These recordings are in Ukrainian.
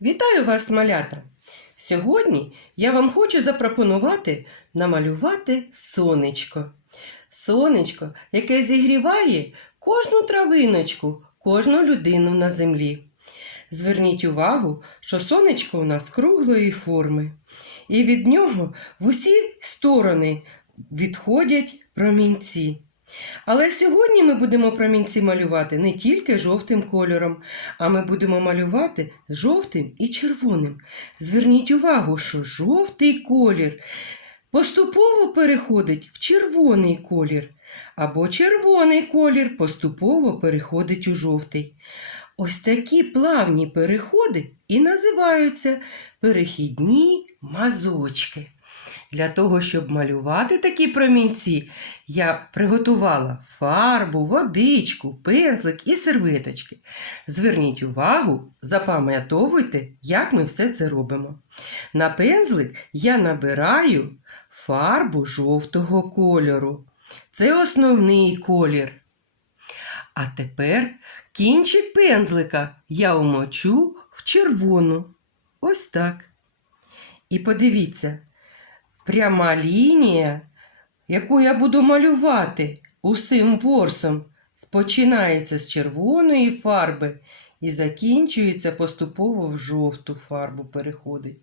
Вітаю вас, малята! Сьогодні я вам хочу запропонувати намалювати сонечко. Сонечко, яке зігріває кожну травиночку, кожну людину на землі. Зверніть увагу, що сонечко у нас круглої форми, і від нього в усі сторони відходять промінці. Але сьогодні ми будемо промінці малювати не тільки жовтим кольором, а ми будемо малювати жовтим і червоним. Зверніть увагу, що жовтий колір поступово переходить в червоний колір, або червоний колір поступово переходить у жовтий. Ось такі плавні переходи і називаються перехідні мазочки. Для того, щоб малювати такі промінці, я приготувала фарбу, водичку, пензлик і серветочки. Зверніть увагу, запам'ятовуйте, як ми все це робимо. На пензлик я набираю фарбу жовтого кольору. Це основний колір. А тепер кінчик пензлика я умочу в червону. Ось так. І подивіться, пряма лінія, яку я буду малювати усім ворсом, починається з червоної фарби і закінчується поступово в жовту фарбу переходить.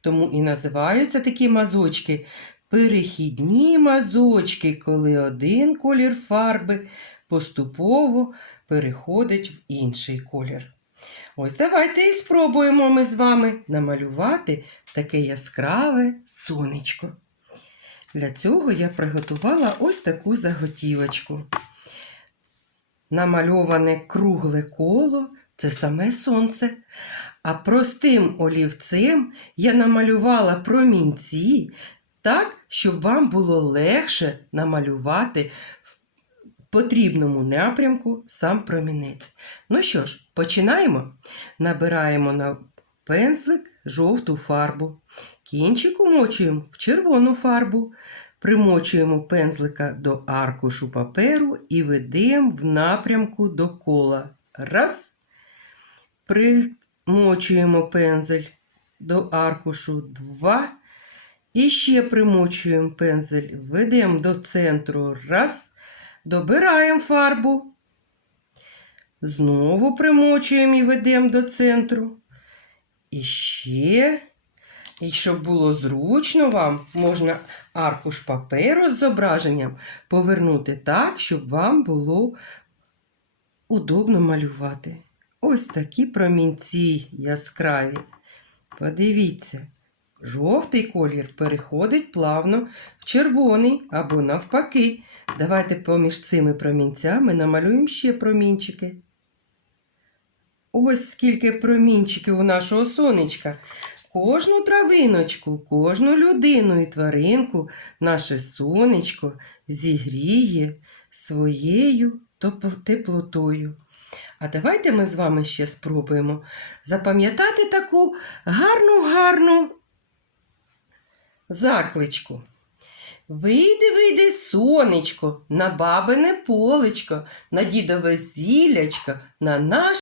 Тому і називаються такі мазочки перехідні мазочки, коли один колір фарби поступово переходить в інший колір. Ось давайте і спробуємо ми з вами намалювати таке яскраве сонечко. Для цього я приготувала ось таку заготівочку. Намальоване кругле коло це саме сонце. А простим олівцем я намалювала промінці так, щоб вам було легше намалювати в потрібному напрямку сам промінець. Ну що ж, починаємо. Набираємо на пензлик жовту фарбу. Кінчик умочуємо в червону фарбу. Примочуємо пензлика до аркушу паперу і ведемо в напрямку до кола. Раз. Примочуємо пензель до аркушу. Два. І ще примочуємо пензель, ведемо до центру. Раз. Добираємо фарбу. Знову примочуємо і ведемо до центру. І ще. І щоб було зручно вам, можна аркуш паперу з зображенням повернути так, щоб вам було удобно малювати. Ось такі промінці яскраві. Подивіться, жовтий колір переходить плавно в червоний або навпаки. Давайте поміж цими промінцями намалюємо ще промінчики. Ось скільки промінчиків у нашого сонечка. Кожну травиночку, кожну людину і тваринку наше сонечко зігріє своєю теплотою. А давайте ми з вами ще спробуємо запам'ятати таку гарну-гарну закличку. Вийди, вийди, сонечко, на бабине полечко, на дідове зілячко, на наш